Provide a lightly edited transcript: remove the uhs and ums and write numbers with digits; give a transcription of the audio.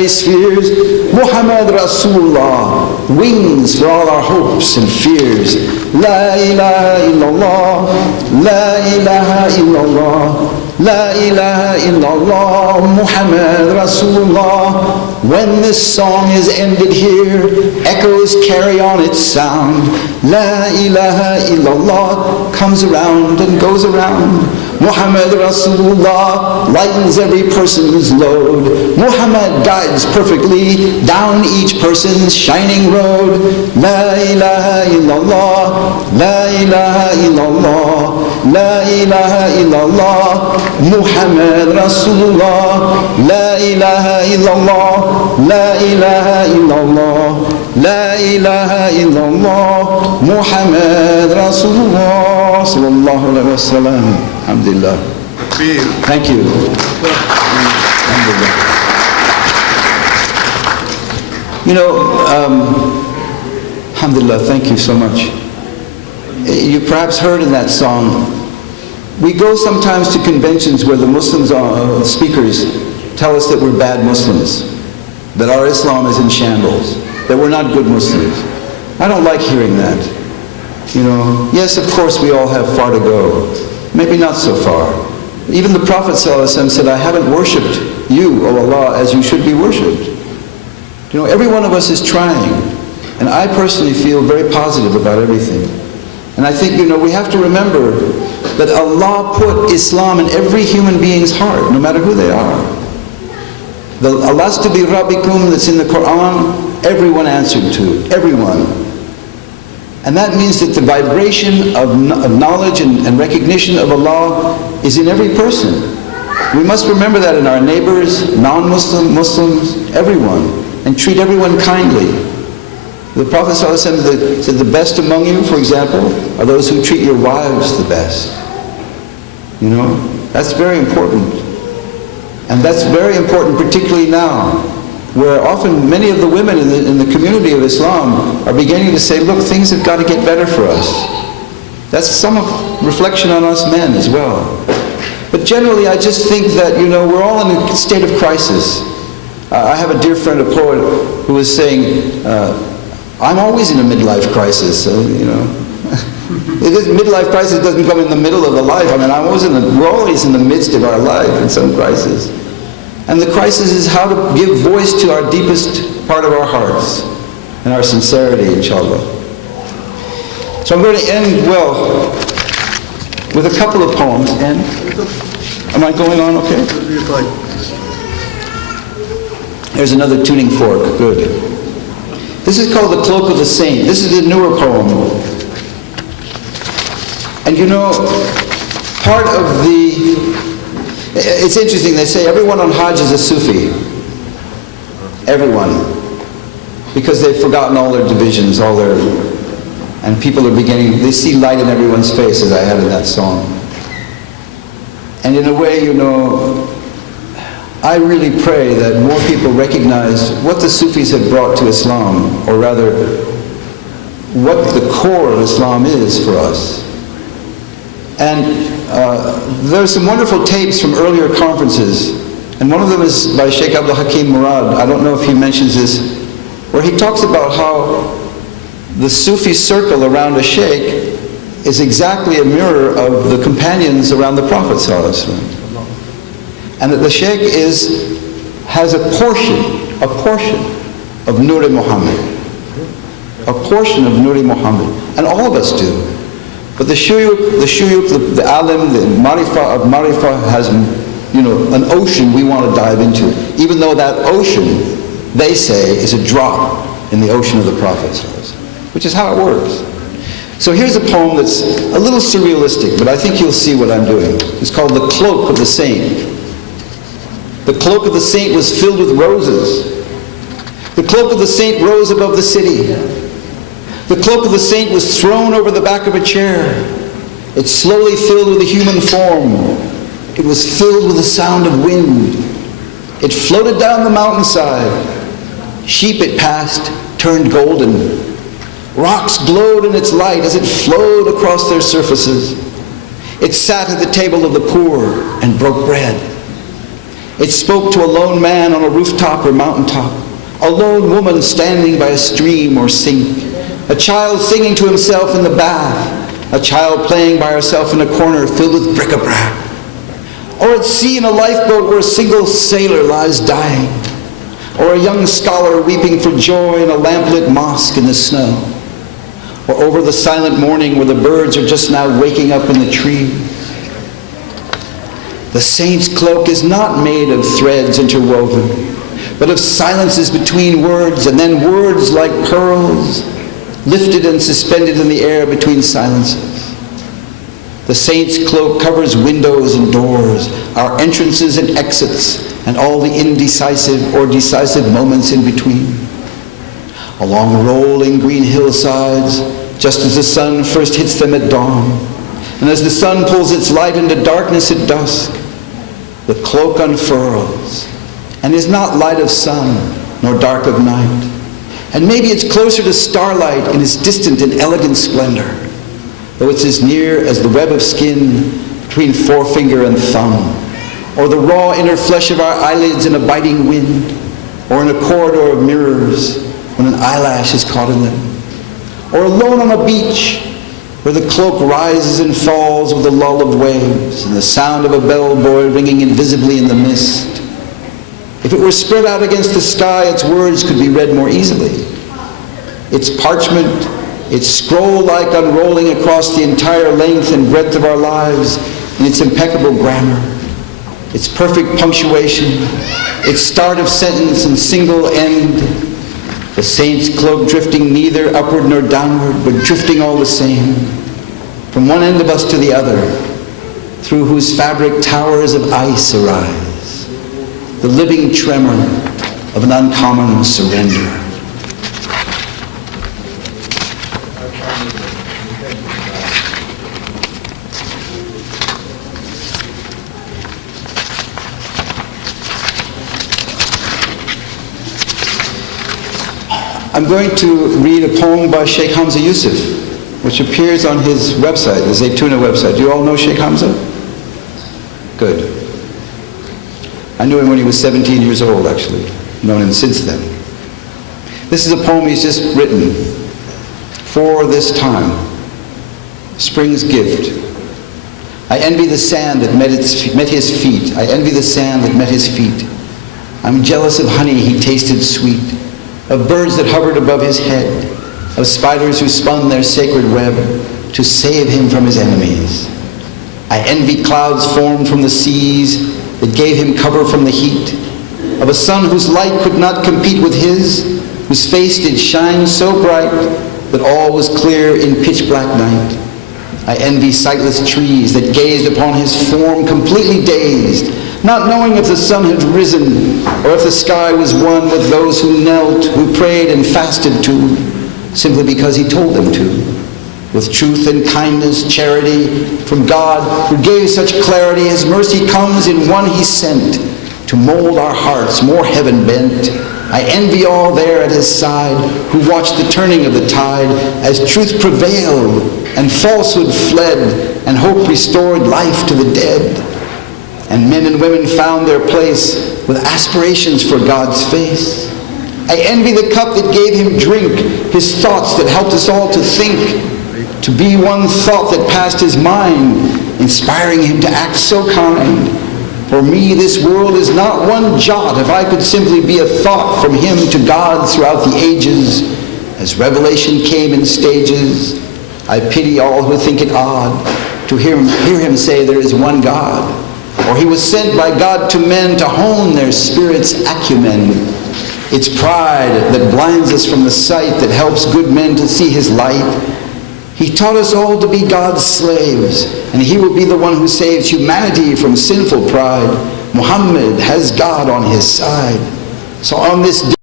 planetary spheres. Muhammad Rasulullah, wings for all our hopes and fears. La ilaha illallah, la ilaha illallah, la ilaha illallah, Muhammad Rasulullah. When this song is ended here, echoes carry on its sound. La ilaha illallah comes around and goes around. Muhammad Rasulullah lightens every person's load. Muhammad guides perfectly down each person's shining road. La ilaha illallah, la ilaha illallah, la ilaha illallah, Muhammad Rasulullah. La ilaha illallah, la ilaha illallah, la ilaha illallah, Muhammad Rasulullah sallallahu alaihi wasallam. Alhamdulillah. Thank you. Alhamdulillah. You know, alhamdulillah, thank you so much. You perhaps heard in that song, we go sometimes to conventions where the Muslims, speakers, tell us that we're bad Muslims, that our Islam is in shambles, that we're not good Muslims. I don't like hearing that. You know, yes, of course we all have far to go. Maybe not so far. Even the Prophet ﷺ said, I haven't worshipped you, O Allah, as you should be worshipped. You know, every one of us is trying. And I personally feel very positive about everything. And I think, you know, we have to remember that Allah put Islam in every human being's heart, no matter who they are. The Alastu bi Rabbikum that's in the Quran, everyone answered to, everyone. And that means that the vibration of knowledge and recognition of Allah is in every person. We must remember that in our neighbors, non-Muslim, Muslims, everyone, and treat everyone kindly. The Prophet ﷺ said, the best among you, for example, are those who treat your wives the best. You know, that's very important. And that's very important particularly now, where often many of the women in the community of Islam are beginning to say, look, things have got to get better for us. That's some reflection on us men as well. But generally, I just think that, you know, we're all in a state of crisis. I have a dear friend, a poet, who was saying, I'm always in a midlife crisis, so, you know. Midlife crisis doesn't come in the middle of the life. I mean, we're always in the midst of our life in some crisis. And the crisis is how to give voice to our deepest part of our hearts and our sincerity, inshallah. So I'm going to end, well, with a couple of poems. And am I going on okay? There's another tuning fork. Good. This is called The Cloak of the Saint. This is a newer poem. And you know, part of it's interesting, they say everyone on Hajj is a Sufi. Everyone. Because they've forgotten all their divisions, and people are they see light in everyone's face, as I had in that song. And in a way, you know, I really pray that more people recognize what the Sufis have brought to Islam, or rather, what the core of Islam is for us. And there's some wonderful tapes from earlier conferences, and one of them is by Sheikh Abdul Hakim Murad. I don't know if he mentions this, where he talks about how the Sufi circle around a sheikh is exactly a mirror of the companions around the Prophet ﷺ. And that the sheikh has a portion of Nur-e Muhammad. A portion of Nur-e Muhammad. And all of us do. But the shuyukh, the alim, the marifah has, you know, an ocean we want to dive into. Even though that ocean, they say, is a drop in the ocean of the Prophet, which is how it works. So here's a poem that's a little surrealistic, but I think you'll see what I'm doing. It's called The Cloak of the Saint. The cloak of the saint was filled with roses. The cloak of the saint rose above the city. The cloak of the saint was thrown over the back of a chair. It slowly filled with a human form. It was filled with the sound of wind. It floated down the mountainside. Sheep it passed turned golden. Rocks glowed in its light as it flowed across their surfaces. It sat at the table of the poor and broke bread. It spoke to a lone man on a rooftop or mountaintop, a lone woman standing by a stream or sink, a child singing to himself in the bath, a child playing by herself in a corner filled with bric-a-brac, or at sea in a lifeboat where a single sailor lies dying, or a young scholar weeping for joy in a lamplit mosque in the snow, or over the silent morning where the birds are just now waking up in the trees. The saint's cloak is not made of threads interwoven, but of silences between words, and then words like pearls, lifted and suspended in the air between silences. The saint's cloak covers windows and doors, our entrances and exits, and all the indecisive or decisive moments in between. Along rolling green hillsides, just as the sun first hits them at dawn, and as the sun pulls its light into darkness at dusk, the cloak unfurls, and is not light of sun, nor dark of night. And maybe it's closer to starlight in its distant and elegant splendor, though it's as near as the web of skin between forefinger and thumb, or the raw inner flesh of our eyelids in a biting wind, or in a corridor of mirrors when an eyelash is caught in them, or alone on a beach where the cloak rises and falls with the lull of waves and the sound of a bellboy ringing invisibly in the mist. If it were spread out against the sky, its words could be read more easily. Its parchment, its scroll-like unrolling across the entire length and breadth of our lives in its impeccable grammar, its perfect punctuation, its start of sentence and single end, the saint's cloak drifting neither upward nor downward, but drifting all the same, from one end of us to the other, through whose fabric towers of ice arise, the living tremor of an uncommon surrender. I'm going to read a poem by Sheikh Hamza Yusuf, which appears on his website, the Zaytuna website. Do you all know Sheikh Hamza? Good. I knew him when he was 17 years old, actually. I've known him since then. This is a poem he's just written for this time. Spring's gift. I envy the sand that met his feet. I envy the sand that met his feet. I'm jealous of honey he tasted sweet, of birds that hovered above his head, of spiders who spun their sacred web to save him from his enemies. I envy clouds formed from the seas that gave him cover from the heat, of a sun whose light could not compete with his, whose face did shine so bright that all was clear in pitch black night. I envy sightless trees that gazed upon his form completely dazed, not knowing if the sun had risen or if the sky was one with those who knelt, who prayed and fasted too, simply because he told them to, with truth and kindness, charity from God who gave such clarity. His mercy comes in one he sent to mold our hearts more heaven bent. I envy all there at his side who watched the turning of the tide as truth prevailed and falsehood fled and hope restored life to the dead. And men and women found their place with aspirations for God's face. I envy the cup that gave him drink, his thoughts that helped us all to think, to be one thought that passed his mind, inspiring him to act so kind. For me, this world is not one jot if I could simply be a thought from him to God throughout the ages. As revelation came in stages, I pity all who think it odd to hear him say there is one God. Or he was sent by God to men to hone their spirit's acumen. It's pride that blinds us from the sight that helps good men to see his light. He taught us all to be God's slaves, and he will be the one who saves humanity from sinful pride. Muhammad has God on his side. So on this day,